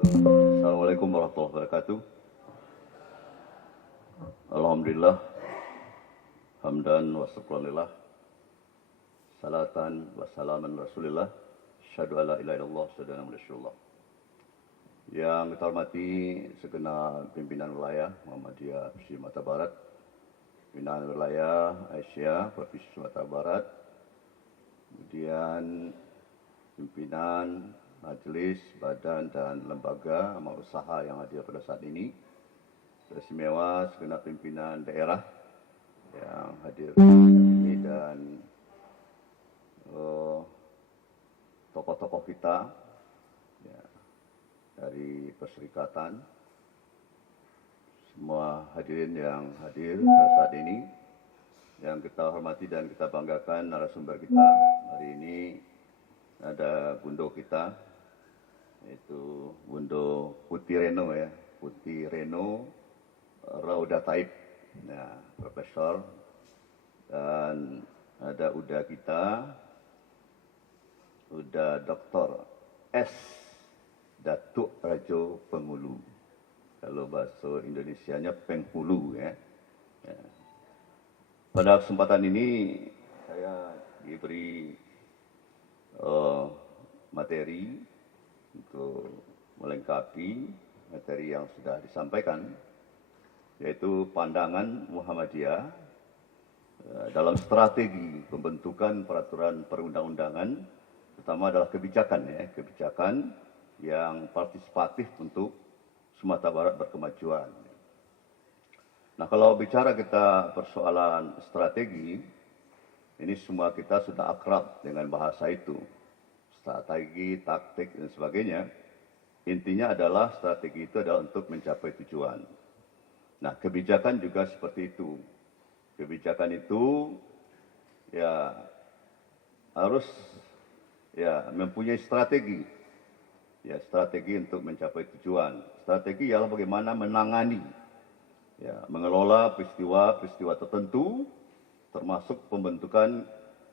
Assalamualaikum warahmatullahi wabarakatuh. Alhamdulillah, hamdan wa syukranillah, salatan wa salaman rasulillah, syahadu an la ilaha illallah, syahadu anna Muhammadan rasulullah. Yang kita hormati segenap pimpinan wilayah Muhammadiyah Provinsi Sumatera Barat, pimpinan wilayah Aisyah Provinsi Sumatera Barat, kemudian pimpinan majelis, badan, dan lembaga amal usaha yang hadir pada saat ini, istimewa segenap pimpinan daerah yang hadir ini, dan tokoh-tokoh kita ya, dari perserikatan, semua hadirin yang hadir pada saat ini, yang kita hormati dan kita banggakan narasumber kita hari ini. Ada bundo kita, yaitu Bundo Putih Reno ya, Putih Reno Rauda Taib, nah, profesor. Dan ada Uda kita, Uda Dr. S. Datuk Rajo Penghulu. Kalau bahasa Indonesianya Penghulu ya. Ya. Pada kesempatan ini saya diberi materi untuk melengkapi materi yang sudah disampaikan, yaitu pandangan Muhammadiyah dalam strategi pembentukan peraturan perundang-undangan, terutama adalah kebijakan ya, kebijakan yang partisipatif untuk Sumatera Barat berkemajuan. Nah, kalau bicara kita persoalan strategi, ini semua kita sudah akrab dengan bahasa itu. Strategi, taktik, dan sebagainya. Intinya adalah strategi itu adalah untuk mencapai tujuan. Nah, kebijakan juga seperti itu. Kebijakan itu ya harus ya mempunyai strategi. Ya, strategi untuk mencapai tujuan. Strategi ialah bagaimana menangani, ya, mengelola peristiwa-peristiwa tertentu, termasuk pembentukan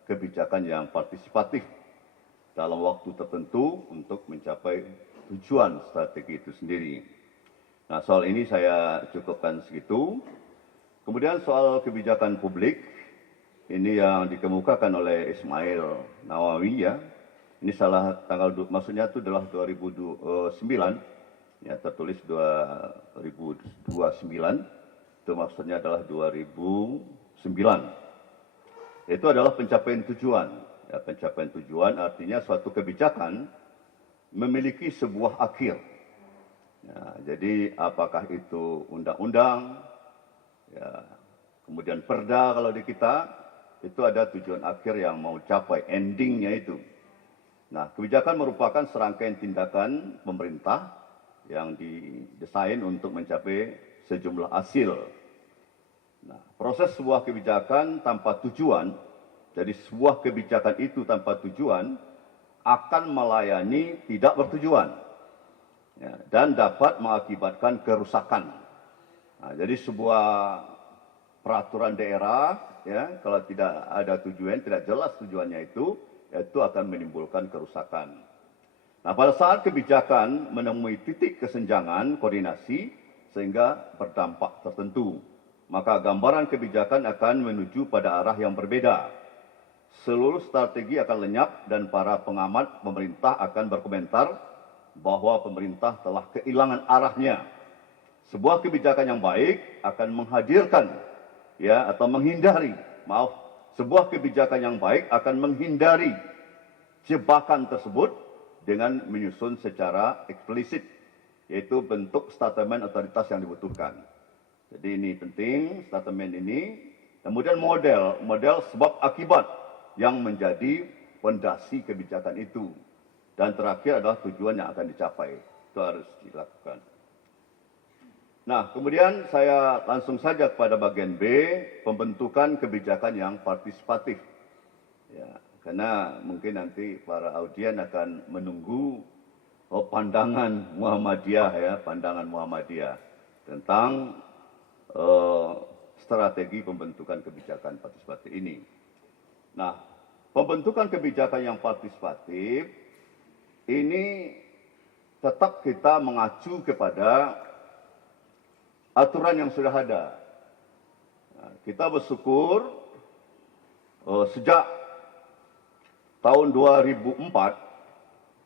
kebijakan yang partisipatif dalam waktu tertentu untuk mencapai tujuan strategi itu sendiri. Nah, soal ini saya cukupkan segitu. Kemudian soal kebijakan publik, ini yang dikemukakan oleh Ismail Nawawi ya. Ini salah tanggal, maksudnya itu adalah 2009, ya, tertulis 2029, itu maksudnya adalah 2009. Itu adalah pencapaian tujuan. Ya, pencapaian tujuan artinya suatu kebijakan memiliki sebuah akhir. Ya, jadi apakah itu undang-undang, ya, kemudian perda kalau di kita, itu ada tujuan akhir yang mau capai, endingnya itu. Nah, kebijakan merupakan serangkaian tindakan pemerintah yang didesain untuk mencapai sejumlah hasil. Nah, proses sebuah kebijakan tanpa tujuan, jadi sebuah kebijakan itu tanpa tujuan akan melayani tidak bertujuan, ya, dan dapat mengakibatkan kerusakan. Nah, jadi sebuah peraturan daerah, ya, kalau tidak ada tujuan, tidak jelas tujuannya itu akan menimbulkan kerusakan. Nah, pada saat kebijakan menemui titik kesenjangan koordinasi sehingga berdampak tertentu, maka gambaran kebijakan akan menuju pada arah yang berbeda. Seluruh strategi akan lenyap dan para pengamat pemerintah akan berkomentar bahwa pemerintah telah kehilangan arahnya. Sebuah kebijakan yang baik akan menghadirkan, ya, atau menghindari, sebuah kebijakan yang baik akan menghindari jebakan tersebut dengan menyusun secara eksplisit, yaitu bentuk statement otoritas yang dibutuhkan. Jadi ini penting, statement ini. Kemudian model sebab akibat yang menjadi fondasi kebijakan itu. Dan terakhir adalah tujuan yang akan dicapai. Itu harus dilakukan. Nah, kemudian saya langsung saja kepada bagian B, pembentukan kebijakan yang partisipatif. Ya, karena mungkin nanti para audien akan menunggu pandangan Muhammadiyah ya, pandangan Muhammadiyah tentang strategi pembentukan kebijakan partisipatif ini. Nah, pembentukan kebijakan yang partisipatif ini tetap kita mengacu kepada aturan yang sudah ada. Nah, kita bersyukur sejak tahun 2004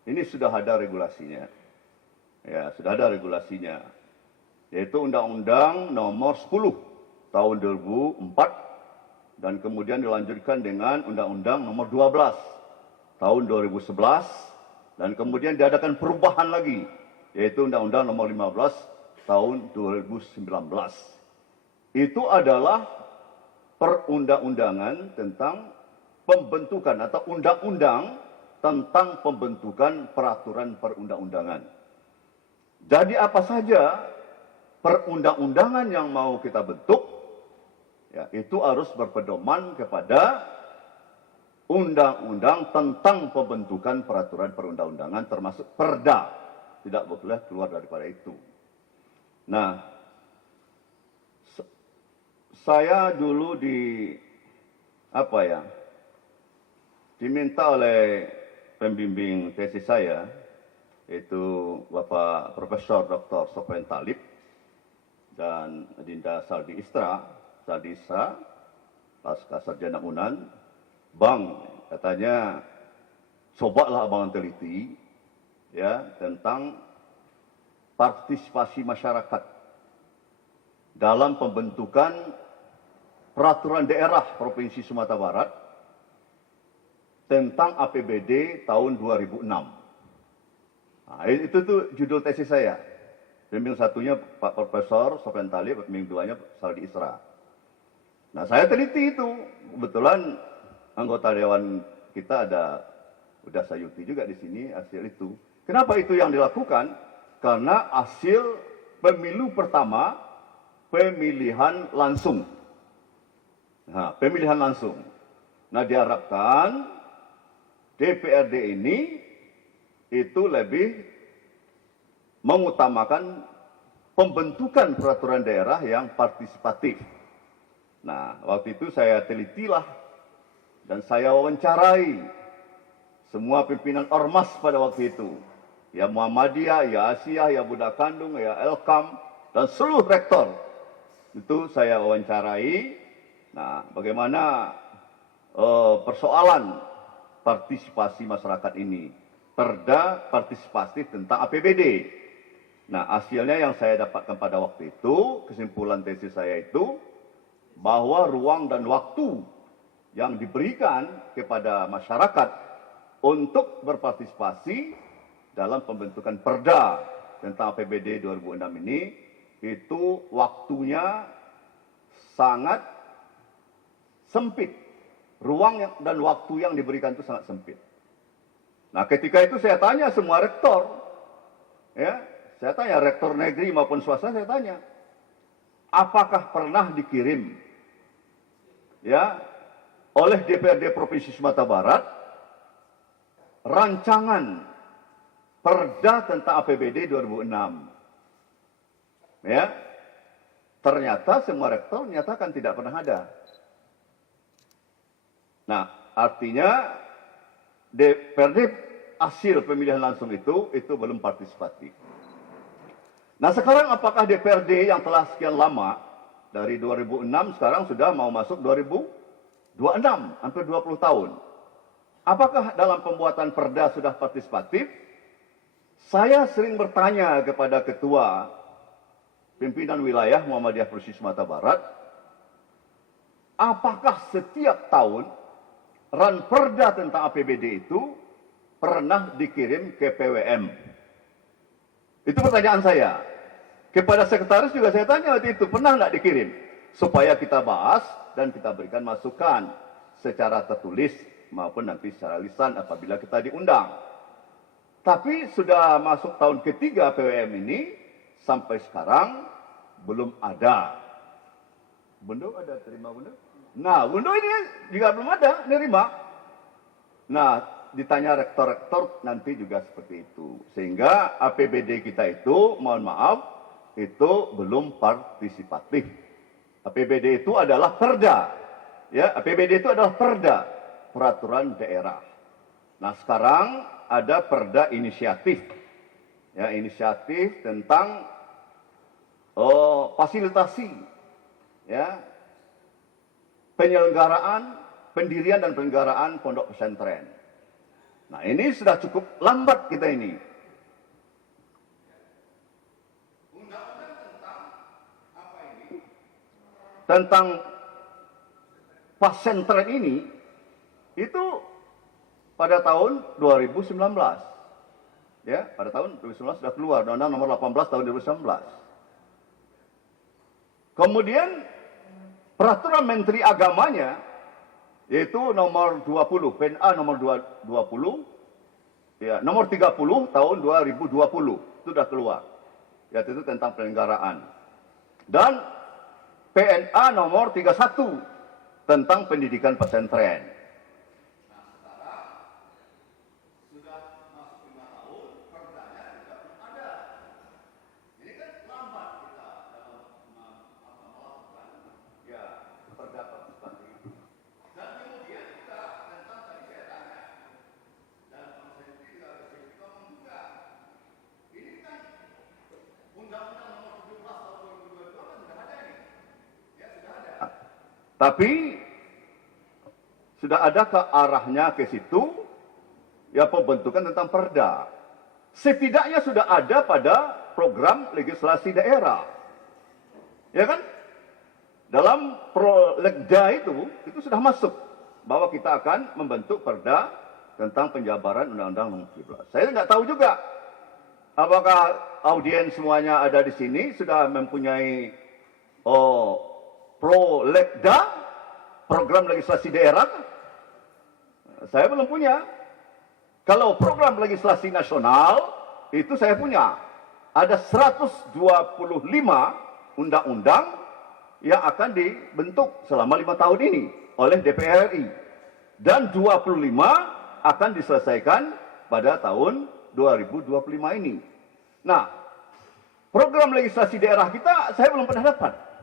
ini sudah ada regulasinya. Ya, sudah ada regulasinya. Yaitu Undang-Undang Nomor 10 tahun 2004 dan kemudian dilanjutkan dengan Undang-Undang Nomor 12 tahun 2011 dan kemudian diadakan perubahan lagi yaitu Undang-Undang Nomor 15 tahun 2019. Itu adalah perundang-undangan tentang pembentukan atau undang-undang tentang pembentukan peraturan perundang-undangan. Jadi apa saja perundang-undangan yang mau kita bentuk, ya, itu harus berpedoman kepada undang-undang tentang pembentukan peraturan perundang-undangan termasuk perda. Tidak boleh keluar daripada itu. Nah, saya dulu diminta oleh pembimbing tesis saya, yaitu Bapak Profesor Dr. Sofyan Talib dan Dinda Saldi Isra, pasca sarjana UNAN, Bang, katanya, cobalah abang teliti ya tentang partisipasi masyarakat dalam pembentukan peraturan daerah Provinsi Sumatera Barat tentang APBD tahun 2006. Nah, itu tuh judul tesis saya. Pembimbing satunya Pak Profesor Sofyan Talib, pembimbing duanya Saldi Isra. Nah, saya teliti itu. Kebetulan anggota dewan kita udah Sayuti juga di sini hasil itu. Kenapa itu yang dilakukan? Karena hasil pemilu pertama pemilihan langsung. Nah, pemilihan langsung. Nah, diharapkan DPRD ini itu lebih mengutamakan pembentukan peraturan daerah yang partisipatif. Nah, waktu itu saya telitilah dan saya wawancarai semua pimpinan ormas pada waktu itu. Ya Muhammadiyah, ya Asiyah, ya Budak Kandung, ya Elkam, dan seluruh rektor. Itu saya wawancarai. Nah, bagaimana persoalan partisipasi masyarakat ini. Perda partisipatif tentang APBD. Nah, hasilnya yang saya dapatkan pada waktu itu, kesimpulan tesis saya itu, bahwa ruang dan waktu yang diberikan kepada masyarakat untuk berpartisipasi dalam pembentukan perda tentang APBD 2006 ini, itu waktunya sangat sempit. Ruang dan waktu yang diberikan itu sangat sempit. Nah, ketika itu saya tanya semua rektor, ya, saya tanya rektor negeri maupun swasta, saya tanya, apakah pernah dikirim, ya, oleh DPRD Provinsi Sumatera Barat rancangan perda tentang APBD 2006? Ya, ternyata semua rektor menyatakan tidak pernah ada. Nah, artinya DPRD hasil pemilihan langsung itu belum partisipatif. Nah, sekarang apakah DPRD yang telah sekian lama dari 2006 sekarang sudah mau masuk 2026, hampir 20 tahun. Apakah dalam pembuatan perda sudah partisipatif? Saya sering bertanya kepada ketua pimpinan wilayah Muhammadiyah Provinsi Sumatera Barat, apakah setiap tahun ranperda tentang APBD itu pernah dikirim ke PWM? Itu pertanyaan saya. Kepada sekretaris juga saya tanya waktu itu, pernah nggak dikirim? Supaya kita bahas dan kita berikan masukan secara tertulis maupun nanti secara lisan apabila kita diundang. Tapi sudah masuk tahun ketiga PWM ini, sampai sekarang belum ada. Bunda ada terima Bunda? Nah, Bunda ini juga belum ada nerima. Nah, ditanya rektor-rektor nanti juga seperti itu. Sehingga APBD kita itu, mohon maaf, itu belum partisipatif. APBD itu adalah perda. Ya, APBD itu adalah perda, peraturan daerah. Nah, sekarang ada perda inisiatif. ya, inisiatif tentang fasilitasi, ya, penyelenggaraan, pendirian dan penyelenggaraan pondok pesantren. Nah, ini sudah cukup lambat kita ini. Undang-undang tentang apa ini? Tentang pesantren ini itu pada tahun 2019. Ya, pada tahun 2019 sudah keluar Undang-Undang nomor 18 tahun 2019. Kemudian peraturan Menteri Agamanya yaitu nomor 20, PNA nomor 20, ya, nomor 30 tahun 2020 itu sudah keluar. Yaitu tentang penyelenggaraan. Dan PNA nomor 31 tentang pendidikan pesantren. Tapi sudah ada ke arahnya ke situ, ya, pembentukan tentang perda. Setidaknya sudah ada pada program legislasi daerah. Ya kan? Dalam prolegda itu sudah masuk bahwa kita akan membentuk perda tentang penjabaran Undang-Undang Nomor 17. Saya nggak tahu juga apakah audiens semuanya ada di sini sudah mempunyai prolegda, program legislasi daerah. Saya belum punya. Kalau program legislasi nasional itu saya punya. Ada 125 undang-undang yang akan dibentuk selama 5 tahun ini oleh DPR RI. Dan 25 akan diselesaikan pada tahun 2025 ini. Nah, program legislasi daerah kita saya belum pernah dapat.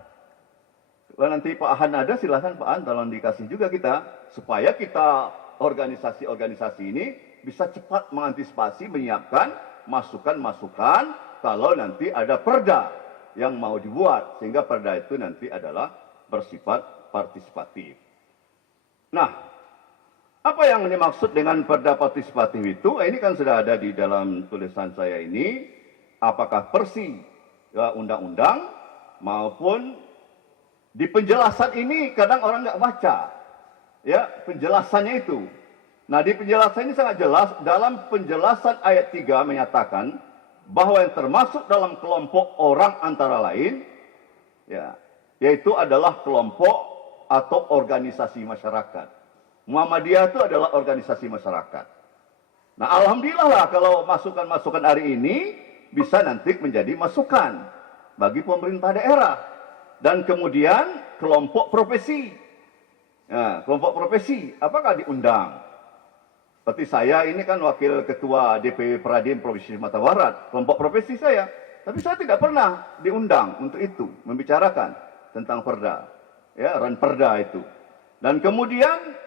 Kalau nanti Pak Han ada, silahkan Pak Han tolong dikasih juga kita, supaya kita organisasi-organisasi ini bisa cepat mengantisipasi, menyiapkan masukan-masukan kalau nanti ada perda yang mau dibuat, sehingga perda itu nanti adalah bersifat partisipatif. Nah, apa yang dimaksud dengan perda partisipatif itu? Ini kan sudah ada di dalam tulisan saya ini, apakah persi ya, undang-undang maupun di penjelasan ini kadang orang nggak baca, ya, penjelasannya itu. Nah, di penjelasan ini sangat jelas, dalam penjelasan ayat 3 menyatakan bahwa yang termasuk dalam kelompok orang antara lain, ya, yaitu adalah kelompok atau organisasi masyarakat. Muhammadiyah itu adalah organisasi masyarakat. Nah, alhamdulillah lah kalau masukan-masukan hari ini bisa nanti menjadi masukan bagi pemerintah daerah. Dan kemudian kelompok profesi. Nah, kelompok profesi, apakah diundang? Seperti saya ini kan wakil ketua DPW Peradim Provinsi Sumatera Barat, kelompok profesi saya. Tapi saya tidak pernah diundang untuk itu, membicarakan tentang perda. Ya, ranperda itu. Dan kemudian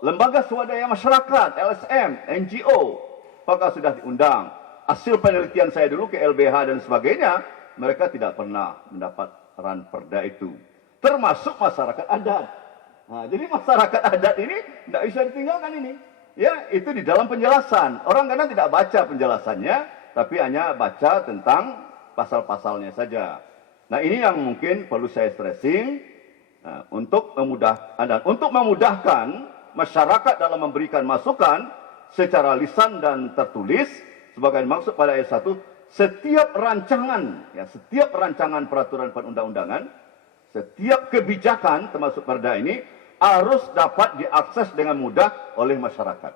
lembaga swadaya masyarakat, LSM, NGO, apakah sudah diundang? Hasil penelitian saya dulu ke LBH dan sebagainya, mereka tidak pernah mendapat ranperda itu. Termasuk masyarakat adat. Nah, jadi masyarakat adat ini tidak bisa ditinggalkan ini. Ya, itu di dalam penjelasan. Orang kadang tidak baca penjelasannya, tapi hanya baca tentang pasal-pasalnya saja. Nah, ini yang mungkin perlu saya stressing untuk memudahkan masyarakat dalam memberikan masukan secara lisan dan tertulis sebagai maksud pada ayat 1. Setiap rancangan peraturan perundang-undangan, setiap kebijakan termasuk perda ini harus dapat diakses dengan mudah oleh masyarakat.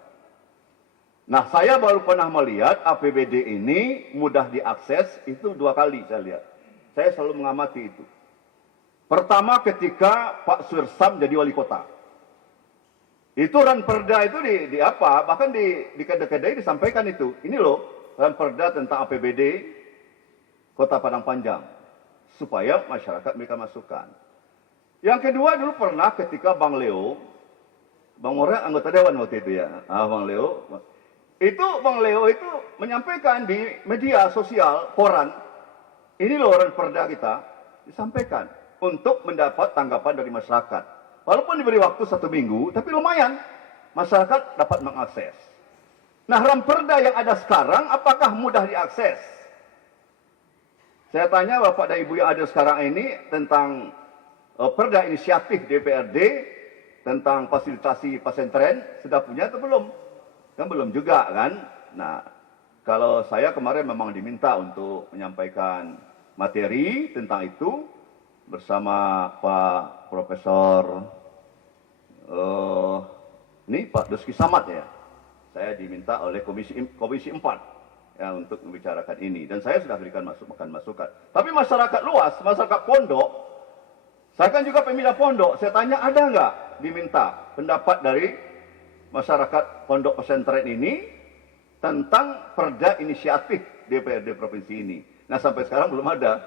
Nah, saya baru pernah melihat APBD ini mudah diakses itu 2 kali saya lihat. Saya selalu mengamati itu. Pertama ketika Pak Suirsam jadi wali kota. Itu ranperda itu di apa? Bahkan di kedai-kedai disampaikan itu. Ini loh. Ranperda tentang APBD Kota Padang Panjang supaya masyarakat mereka masukan. Yang kedua dulu pernah ketika Bang Leo, Bang Orang anggota dewan waktu itu ya, Bang Leo Itu Bang Leo itu menyampaikan di media sosial, koran, ini loh perda kita, disampaikan untuk mendapat tanggapan dari masyarakat. Walaupun diberi waktu 1 minggu, tapi lumayan masyarakat dapat mengakses. Nah, ramperda yang ada sekarang, apakah mudah diakses? Saya tanya Bapak dan Ibu yang ada sekarang ini tentang perda inisiatif DPRD tentang fasilitasi pesantren, sudah punya atau belum? Kan belum juga kan? Nah, kalau saya kemarin memang diminta untuk menyampaikan materi tentang itu bersama Pak Profesor ini Pak Duski Samad ya. Saya diminta oleh Komisi 4 ya untuk membicarakan ini dan saya sudah berikan masukan. Tapi masyarakat luas, masyarakat pondok, saya kan juga pemilih pondok, saya tanya ada nggak diminta pendapat dari masyarakat pondok pesantren ini tentang perda inisiatif DPRD provinsi ini. Nah sampai sekarang belum ada.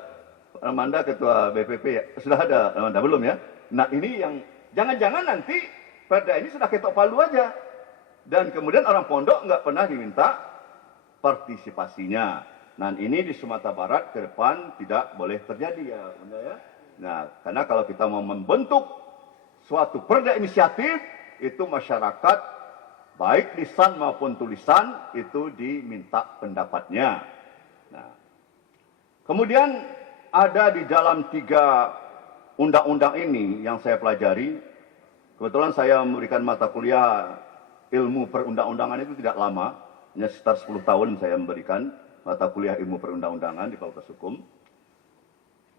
Amanda Ketua BPP ya, sudah ada Amanda belum ya? Nah ini yang jangan-jangan nanti perda ini sudah ketok palu aja. Dan kemudian orang pondok nggak pernah diminta partisipasinya. Nah ini di Sumatera Barat ke depan tidak boleh terjadi ya Bunda ya. Nah karena kalau kita mau membentuk suatu perda inisiatif itu masyarakat baik lisan maupun tulisan itu diminta pendapatnya. Nah, kemudian ada di dalam 3 undang-undang ini yang saya pelajari. Kebetulan saya memberikan mata kuliah ilmu perundang-undangan itu tidak lama, hanya sekitar 10 tahun saya memberikan mata kuliah ilmu perundang-undangan di Fakultas Hukum.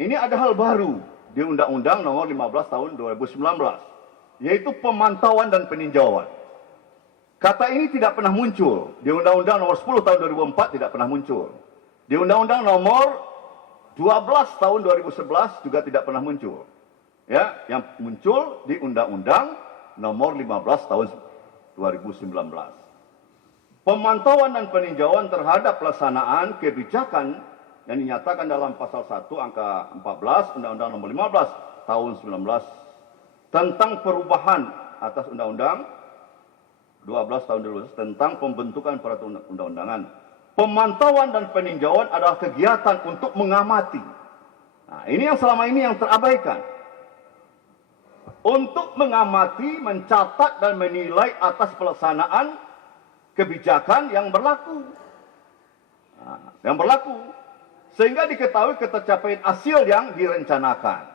Ini ada hal baru di Undang-Undang Nomor 15 Tahun 2019. Yaitu pemantauan dan peninjauan. Kata ini tidak pernah muncul. Di Undang-Undang Nomor 10 Tahun 2004 tidak pernah muncul. Di Undang-Undang Nomor 12 Tahun 2011 juga tidak pernah muncul. Ya, yang muncul di Undang-Undang Nomor 15 Tahun 2019. Pemantauan dan peninjauan terhadap pelaksanaan kebijakan yang dinyatakan dalam pasal 1 angka 14 Undang-Undang Nomor 15 Tahun 19 tentang perubahan atas Undang-Undang 12 Tahun 2012 tentang pembentukan peraturan undang-undangan. Pemantauan dan peninjauan adalah kegiatan untuk mengamati. Nah, ini yang selama ini yang terabaikan. Untuk mengamati, mencatat dan menilai atas pelaksanaan kebijakan yang berlaku. Nah, yang berlaku. Sehingga diketahui ketercapaian hasil yang direncanakan.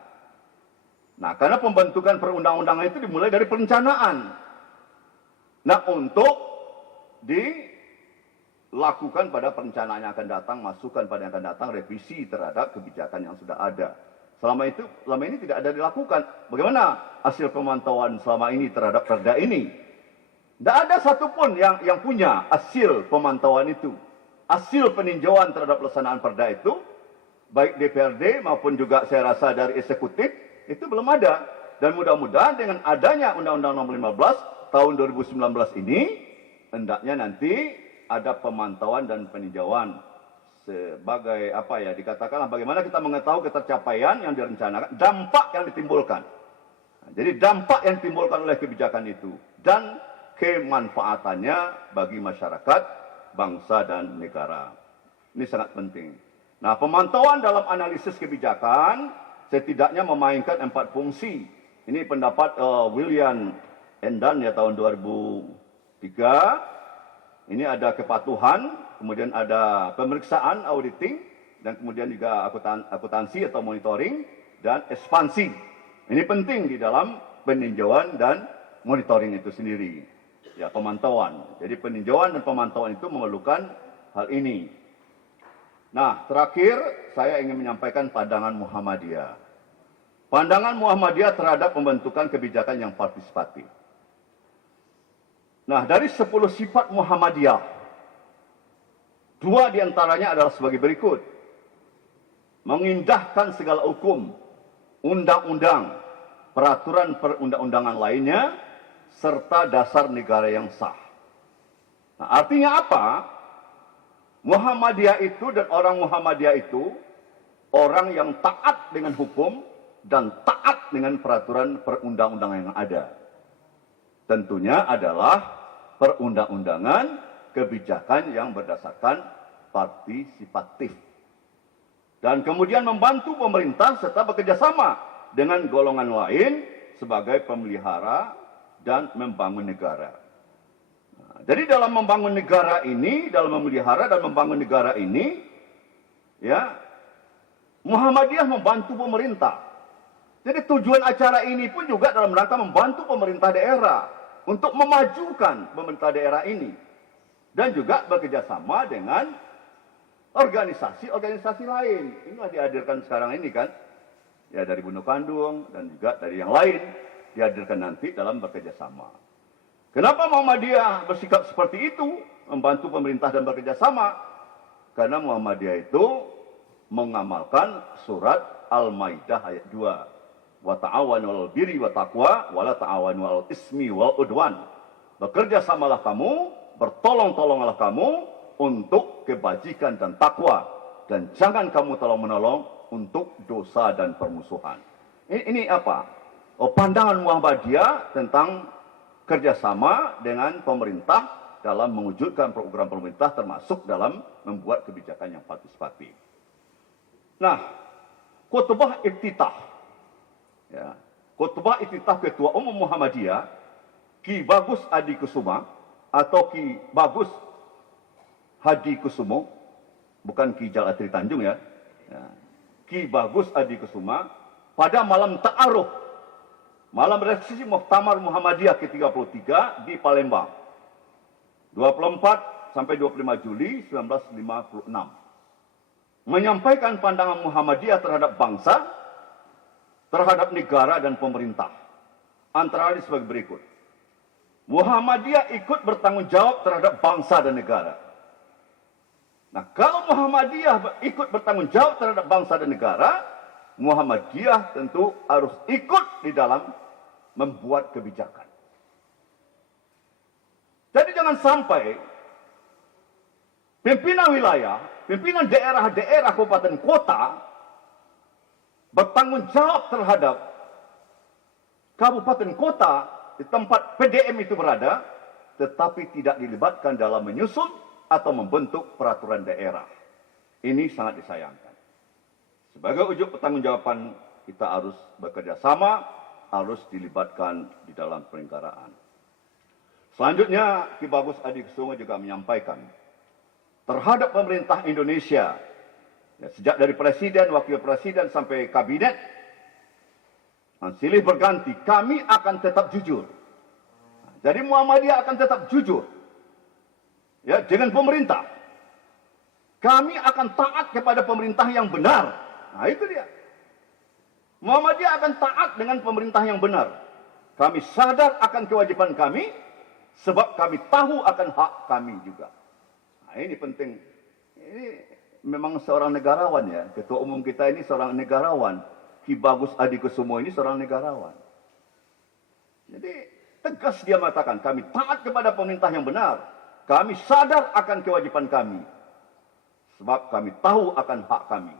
Nah, karena pembentukan perundang-undangan itu dimulai dari perencanaan. Nah, untuk dilakukan pada perencanaan yang akan datang, masukan pada yang akan datang, revisi terhadap kebijakan yang sudah ada. Selama ini tidak ada dilakukan. Bagaimana hasil pemantauan selama ini terhadap perda ini? Tidak ada satupun yang punya hasil pemantauan itu. Hasil peninjauan terhadap pelaksanaan perda itu, baik DPRD maupun juga saya rasa dari eksekutif, itu belum ada. Dan mudah-mudahan dengan adanya Undang-Undang Nomor 15 Tahun 2019 ini, hendaknya nanti ada pemantauan dan peninjauan sebagai apa ya, dikatakanlah bagaimana kita mengetahui ketercapaian yang direncanakan, dampak yang ditimbulkan. Nah, jadi dampak yang ditimbulkan oleh kebijakan itu dan kemanfaatannya bagi masyarakat, bangsa dan negara. Ini sangat penting. Nah, pemantauan dalam analisis kebijakan setidaknya memainkan 4 fungsi. Ini pendapat William Endan ya tahun 2003. Ini ada kepatuhan, kemudian ada pemeriksaan auditing, dan kemudian juga akuntansi atau monitoring, dan ekspansi. Ini penting di dalam peninjauan dan monitoring itu sendiri. Ya, pemantauan. Jadi peninjauan dan pemantauan itu memerlukan hal ini. Nah, terakhir saya ingin menyampaikan pandangan Muhammadiyah. Pandangan Muhammadiyah terhadap pembentukan kebijakan yang partisipatif. Nah, dari 10 sifat Muhammadiyah, 2 diantaranya adalah sebagai berikut. Mengindahkan segala hukum, undang-undang, peraturan perundang-undangan lainnya, serta dasar negara yang sah. Nah, artinya apa? Muhammadiyah itu dan orang Muhammadiyah itu orang yang taat dengan hukum dan taat dengan peraturan perundang-undangan yang ada. Tentunya adalah perundang-undangan kebijakan yang berdasarkan partisipatif. Dan kemudian membantu pemerintah serta bekerjasama dengan golongan lain sebagai pemelihara dan membangun negara. Jadi dalam membangun negara ini, dalam memelihara dan membangun negara ini, ya, Muhammadiyah membantu pemerintah. Jadi tujuan acara ini pun juga dalam rangka membantu pemerintah daerah untuk memajukan pemerintah daerah ini. Dan juga bekerjasama dengan organisasi-organisasi lain. Inilah dihadirkan sekarang ini kan. Ya dari Bunuh Kandung dan juga dari yang lain dihadirkan nanti dalam bekerjasama. Kenapa Muhammadiyah bersikap seperti itu? Membantu pemerintah dan bekerjasama. Karena Muhammadiyah itu mengamalkan surat Al-Maidah ayat 2. Wa ta'awanu 'alal birri wa taqwa wa la ta'awanu 'alal ismi wal udwan. Bekerja samalah kamu, bertolong-tolonglah kamu untuk kebajikan dan takwa, dan jangan kamu tolong-menolong untuk dosa dan permusuhan. Ini apa? Pandangan Muhammadiyah tentang kerjasama dengan pemerintah dalam mewujudkan program pemerintah, termasuk dalam membuat kebijakan yang partisipatif. Nah, khutbah iftitah, ya, khutbah iftitah Ketua Umum Muhammadiyah Ki Bagus Adi Kusuma atau Ki Bagus Hadi Kusumo, bukan Ki Jalatri Tanjung ya, Ki Bagus Adi Kusuma pada malam ta'aruf, malam resepsi Muktamar Muhammadiyah ke-33 di Palembang, 24 sampai 25 Juli 1956. Menyampaikan pandangan Muhammadiyah terhadap bangsa, terhadap negara dan pemerintah. Antara lain sebagai berikut. Muhammadiyah ikut bertanggung jawab terhadap bangsa dan negara. Nah, kalau Muhammadiyah ikut bertanggung jawab terhadap bangsa dan negara, Muhammadiyah tentu harus ikut di dalam membuat kebijakan. Jadi jangan sampai pimpinan wilayah, pimpinan daerah-daerah kabupaten kota bertanggung jawab terhadap kabupaten kota di tempat PDM itu berada, tetapi tidak dilibatkan dalam menyusun atau membentuk peraturan daerah. Ini sangat disayangkan. Sebagai wujud pertanggungjawaban, kita harus bekerja sama, harus dilibatkan di dalam penyelenggaraan. Selanjutnya, Ki Bagus Adi Kusuma juga menyampaikan terhadap pemerintah Indonesia, ya, sejak dari presiden, wakil presiden sampai kabinet, silih berganti, kami akan tetap jujur. Jadi Muhammadiyah akan tetap jujur, ya, dengan pemerintah. Kami akan taat kepada pemerintah yang benar. Nah, itu dia. Muhammadiyah akan taat dengan pemerintah yang benar. Kami sadar akan kewajiban kami, sebab kami tahu akan hak kami juga. Nah, ini penting. Ini memang seorang negarawan ya. Ketua umum kita ini seorang negarawan. Ki Bagus Adi Kusuma ini seorang negarawan. Jadi tegas dia mengatakan, kami taat kepada pemerintah yang benar. Kami sadar akan kewajiban kami, sebab kami tahu akan hak kami.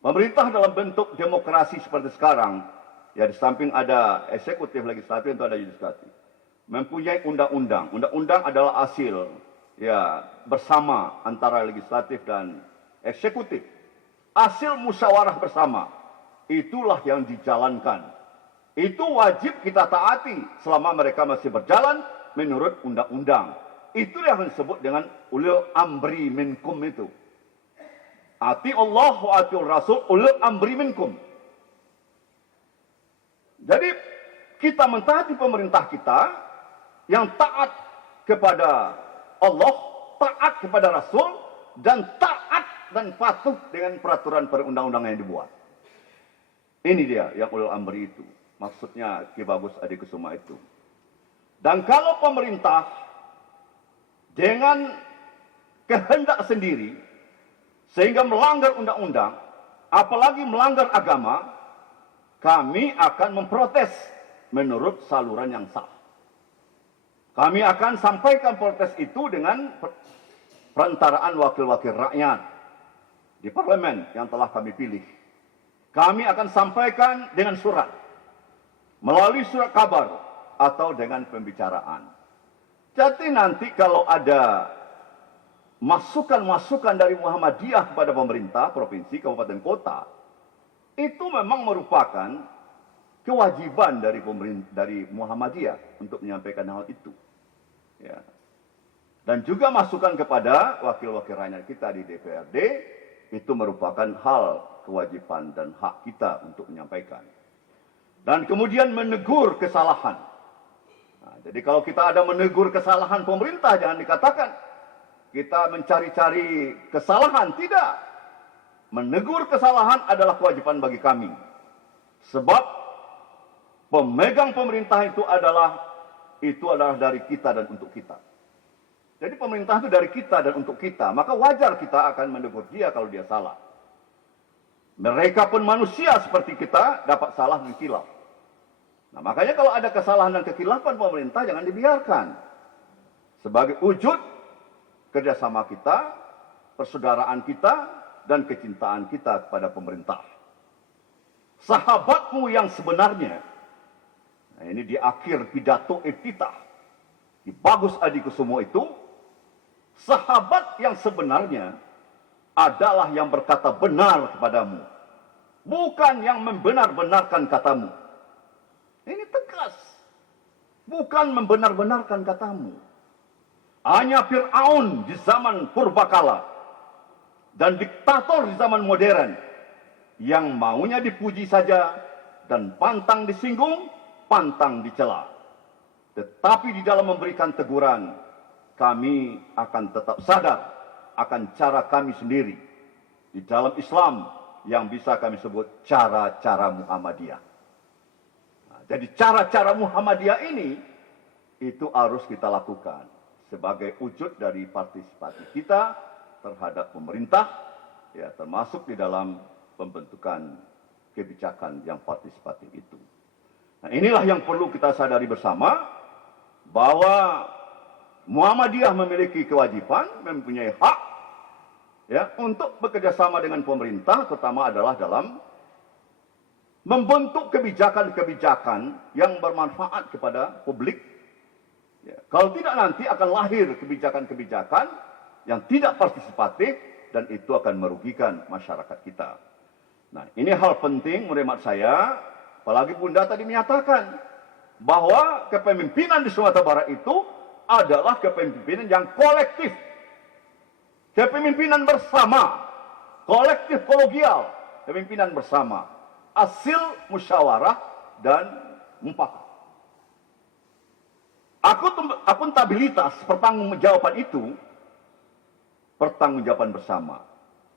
Pemerintah dalam bentuk demokrasi seperti sekarang, ya di samping ada eksekutif, legislatif, itu ada yudikatif, mempunyai undang-undang. Undang-undang adalah hasil ya bersama antara legislatif dan eksekutif. Hasil musyawarah bersama, itulah yang dijalankan. Itu wajib kita taati selama mereka masih berjalan menurut undang-undang. Itu yang disebut dengan ulil amri minkum itu. Ati Allah wa ati Rasul ulil amri minkum. Jadi kita mentaati pemerintah kita yang taat kepada Allah, taat kepada Rasul, dan taat dan patuh dengan peraturan perundang-undangan yang dibuat. Ini dia yang ulil amri itu. Maksudnya Ki Bagus Adi Kusuma itu. Dan kalau pemerintah dengan kehendak sendiri sehingga melanggar undang-undang, apalagi melanggar agama, kami akan memprotes menurut saluran yang sah. Kami akan sampaikan protes itu dengan perantaraan wakil-wakil rakyat di parlemen yang telah kami pilih. Kami akan sampaikan dengan surat, melalui surat kabar, atau dengan pembicaraan. Jadi nanti kalau ada masukan-masukan dari Muhammadiyah kepada pemerintah, provinsi, kabupaten, kota, itu memang merupakan kewajiban dari Muhammadiyah untuk menyampaikan hal itu. Ya. Dan juga masukan kepada wakil-wakil rakyat kita di DPRD, itu merupakan hal kewajiban dan hak kita untuk menyampaikan. Dan kemudian menegur kesalahan. Nah, jadi kalau kita ada menegur kesalahan pemerintah, jangan dikatakan kita mencari-cari kesalahan. Tidak. Menegur kesalahan adalah kewajiban bagi kami. Sebab pemegang pemerintah itu adalah dari kita dan untuk kita. Jadi pemerintah itu dari kita dan untuk kita. Maka wajar kita akan menegur dia kalau dia salah. Mereka pun manusia seperti kita, dapat salah dan kilaf. Nah, makanya kalau ada kesalahan dan kekilafan pemerintah, jangan dibiarkan. Sebagai wujud kerjasama kita, persaudaraan kita, dan kecintaan kita kepada pemerintah. Sahabatmu yang sebenarnya, nah ini di akhir pidato Iftitah di Bagus Adikusumo itu, sahabat yang sebenarnya adalah yang berkata benar kepadamu, bukan yang membenar-benarkan katamu. Ini tegas. Bukan membenar-benarkan katamu. Hanya Fir'aun di zaman purbakala dan diktator di zaman modern yang maunya dipuji saja dan pantang disinggung, pantang dicela. Tetapi di dalam memberikan teguran, kami akan tetap sadar akan cara kami sendiri di dalam Islam yang bisa kami sebut cara-cara Muhammadiyah. Nah, jadi cara-cara Muhammadiyah ini itu harus kita lakukan sebagai wujud dari partisipasi kita terhadap pemerintah, ya termasuk di dalam pembentukan kebijakan yang partisipatif itu. Nah, inilah yang perlu kita sadari bersama, bahwa Muhammadiyah memiliki kewajiban, mempunyai hak ya untuk bekerjasama dengan pemerintah, terutama adalah dalam membentuk kebijakan-kebijakan yang bermanfaat kepada publik. Ya, kalau tidak nanti akan lahir kebijakan-kebijakan yang tidak partisipatif dan itu akan merugikan masyarakat kita. Nah, ini hal penting menurut saya, apalagi Bunda tadi menyatakan bahwa kepemimpinan di Sumatera Barat itu adalah kepemimpinan yang kolektif. Kepemimpinan bersama, kolektif kolegial, kepemimpinan bersama, hasil musyawarah dan mufakat. Akuntabilitas pertanggungjawaban itu pertanggungjawaban bersama.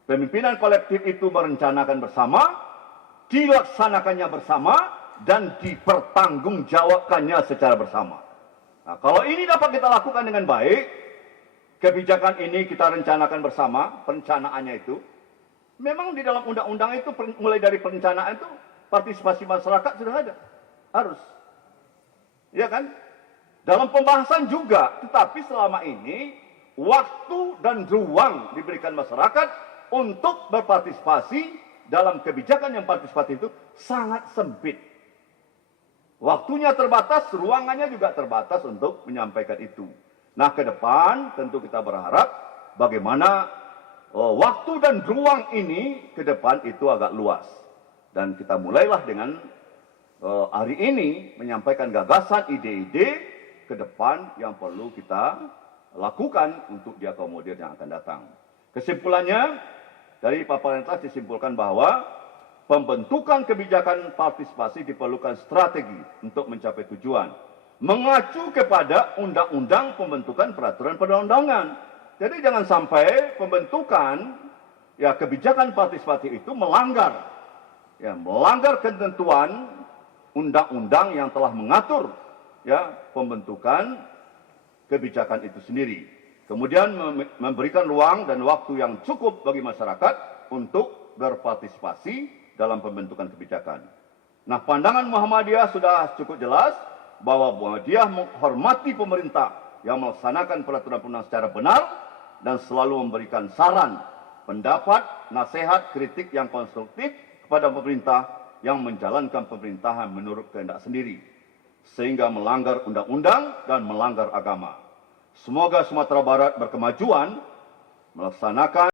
Pemimpinan kolektif itu merencanakan bersama, dilaksanakannya bersama, dan dipertanggungjawabkannya secara bersama. Nah, kalau ini dapat kita lakukan dengan baik, kebijakan ini kita rencanakan bersama, perencanaannya itu, memang di dalam undang-undang itu, mulai dari perencanaan itu, partisipasi masyarakat sudah ada. Harus. Ya kan? Dalam pembahasan juga, tetapi selama ini, waktu dan ruang diberikan masyarakat untuk berpartisipasi dalam kebijakan yang partisipatif itu sangat sempit. Waktunya terbatas, ruangannya juga terbatas untuk menyampaikan itu. Nah, ke depan tentu kita berharap bagaimana waktu dan ruang ini ke depan itu agak luas. Dan kita mulailah dengan hari ini menyampaikan gagasan, ide-ide ke depan yang perlu kita lakukan untuk diakomodir yang akan datang. Kesimpulannya, dari paparan telah disimpulkan bahwa pembentukan kebijakan partisipasi diperlukan strategi untuk mencapai tujuan. Mengacu kepada undang-undang pembentukan peraturan perundang-undangan. Jadi jangan sampai pembentukan kebijakan partisipatif itu melanggar ketentuan undang-undang yang telah mengatur pembentukan kebijakan itu sendiri. Kemudian memberikan ruang dan waktu yang cukup bagi masyarakat untuk berpartisipasi dalam pembentukan kebijakan. Nah, pandangan Muhammadiyah sudah cukup jelas bahwa Muhammadiyah menghormati pemerintah yang melaksanakan peraturan perundang secara benar dan selalu memberikan saran, pendapat, nasihat, kritik yang konstruktif kepada pemerintah yang menjalankan pemerintahan menurut kehendak sendiri, sehingga melanggar undang-undang dan melanggar agama. Semoga Sumatera Barat berkemajuan melaksanakan